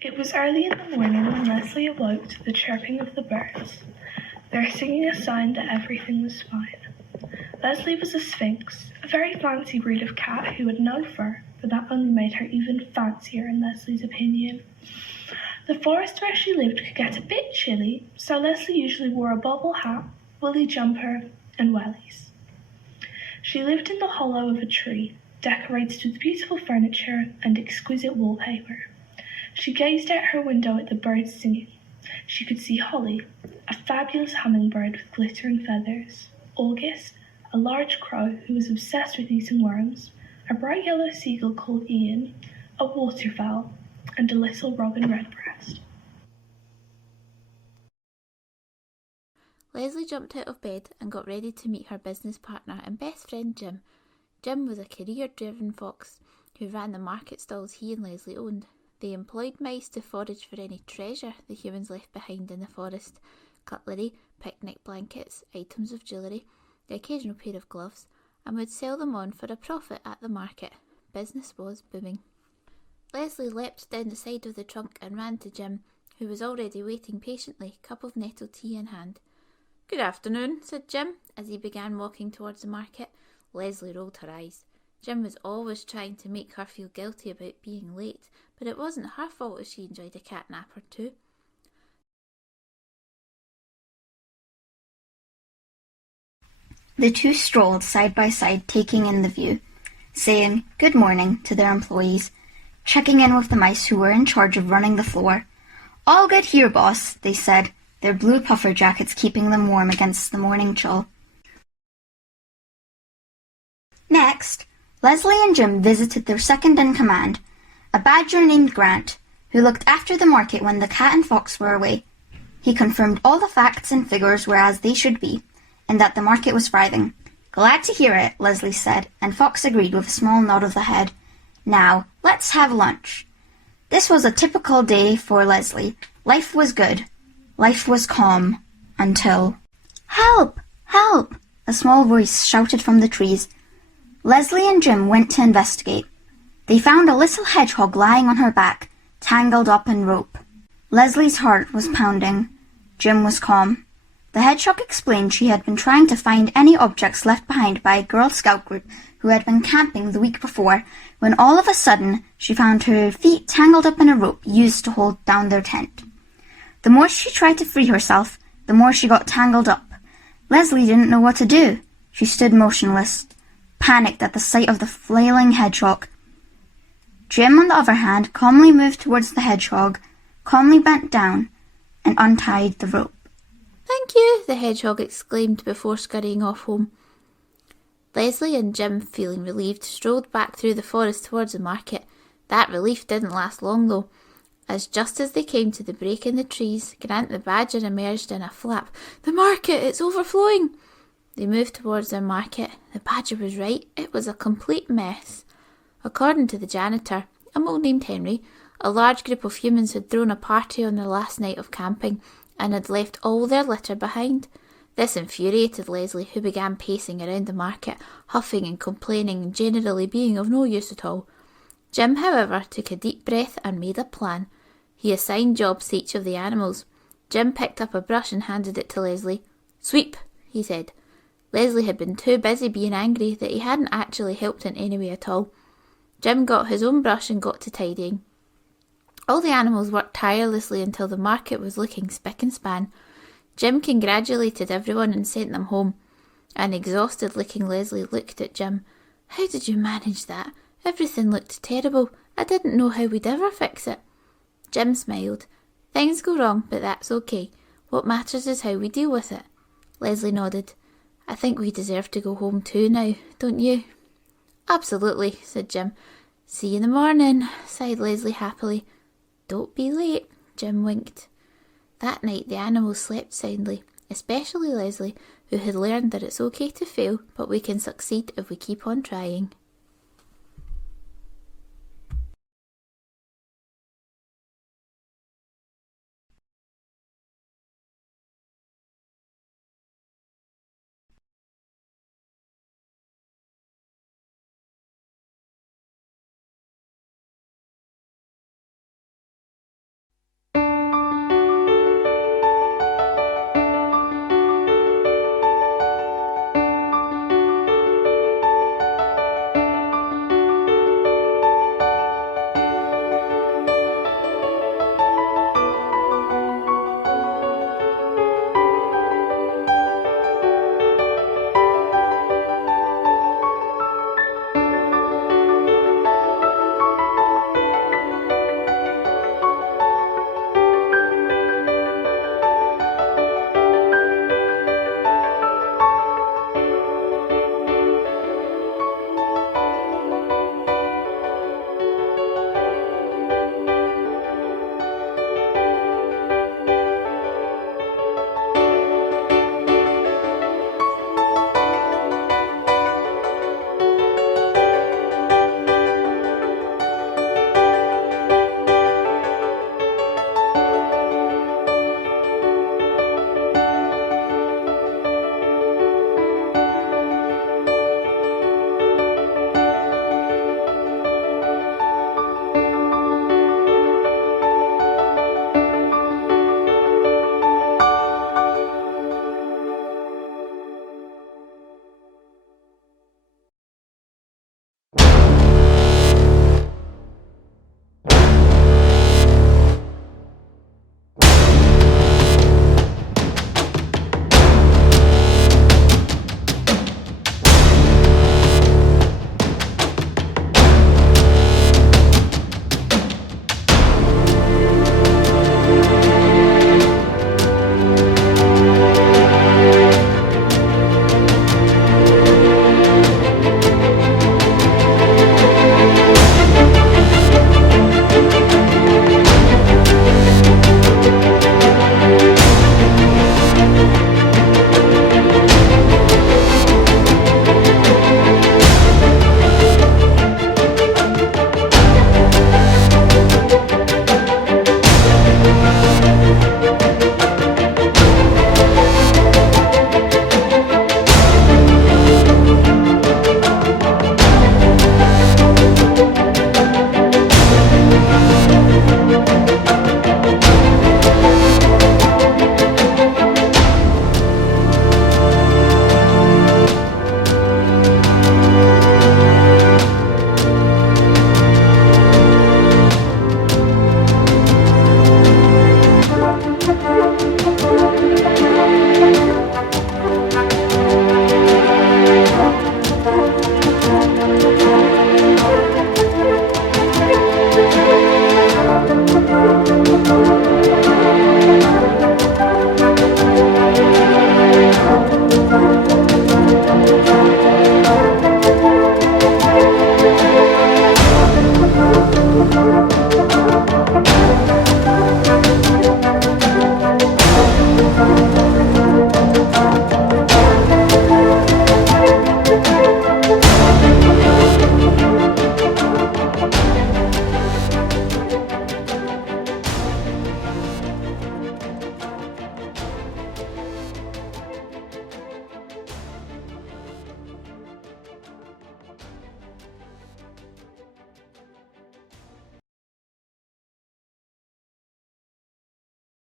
It was early in the morning when Leslie awoke to the chirping of the birds, their singing a sign that everything was fine. Leslie was a sphinx, a very fancy breed of cat who had no fur, but that only made her even fancier in Leslie's opinion. The forest where she lived could get a bit chilly, so Leslie usually wore a bobble hat, woolly jumper, and wellies. She lived in the hollow of a tree, decorated with beautiful furniture and exquisite wallpaper. She gazed out her window at the birds singing. She could see Holly, a fabulous hummingbird with glittering feathers, August, a large crow who was obsessed with eating worms, a bright yellow seagull called Ian, a waterfowl, and a little robin redbreast. Leslie jumped out of bed and got ready to meet her business partner and best friend Jim. Jim was a career-driven fox who ran the market stalls he and Leslie owned. They employed mice to forage for any treasure the humans left behind in the forest: cutlery, picnic blankets, items of jewellery, the occasional pair of gloves, and would sell them on for a profit at the market. Business was booming. Leslie leapt down the side of the trunk and ran to Jim, who was already waiting patiently, cup of nettle tea in hand. "Good afternoon," said Jim, as he began walking towards the market. Leslie rolled her eyes. Jim was always trying to make her feel guilty about being late, but it wasn't her fault if she enjoyed a cat nap or two. The two strolled side by side, taking in the view, saying good morning to their employees, checking in with the mice who were in charge of running the floor. "All good here, boss," they said, their blue puffer jackets keeping them warm against the morning chill. Next, Leslie and Jim visited their second-in-command, a badger named Grant, who looked after the market when the cat and fox were away. He confirmed all the facts and figures were as they should be, and that the market was thriving. "Glad to hear it," Leslie said, and Fox agreed with a small nod of the head. "Now, let's have lunch." This was a typical day for Leslie. Life was good. Life was calm. Until... "Help! Help!" a small voice shouted from the trees. Leslie and Jim went to investigate. They found a little hedgehog lying on her back, tangled up in rope. Leslie's heart was pounding. Jim was calm. The hedgehog explained she had been trying to find any objects left behind by a Girl Scout group who had been camping the week before, when all of a sudden she found her feet tangled up in a rope used to hold down their tent. The more she tried to free herself, the more she got tangled up. Leslie didn't know what to do. She stood motionless, panicked at the sight of the flailing hedgehog. Jim, on the other hand, calmly moved towards the hedgehog, calmly bent down, and untied the rope. "Thank you," the hedgehog exclaimed before scurrying off home. Leslie and Jim, feeling relieved, strolled back through the forest towards the market. That relief didn't last long, though, as just as they came to the break in the trees, Grant the badger emerged in a flap. "The market, it's overflowing!" They moved towards their market. The badger was right. It was a complete mess. According to the janitor, a mole named Henry, a large group of humans had thrown a party on their last night of camping and had left all their litter behind. This infuriated Leslie, who began pacing around the market, huffing and complaining and generally being of no use at all. Jim, however, took a deep breath and made a plan. He assigned jobs to each of the animals. Jim picked up a brush and handed it to Leslie. "Sweep," he said. Leslie had been too busy being angry that he hadn't actually helped in any way at all. Jim got his own brush and got to tidying. All the animals worked tirelessly until the market was looking spick and span. Jim congratulated everyone and sent them home. An exhausted-looking Leslie looked at Jim. "How did you manage that? Everything looked terrible. I didn't know how we'd ever fix it." Jim smiled. "Things go wrong, but that's okay. What matters is how we deal with it." Leslie nodded. "I think we deserve to go home too now, don't you?" "Absolutely," said Jim. "See you in the morning," sighed Leslie happily. "Don't be late," Jim winked. That night the animals slept soundly, especially Leslie, who had learned that it's okay to fail, but we can succeed if we keep on trying.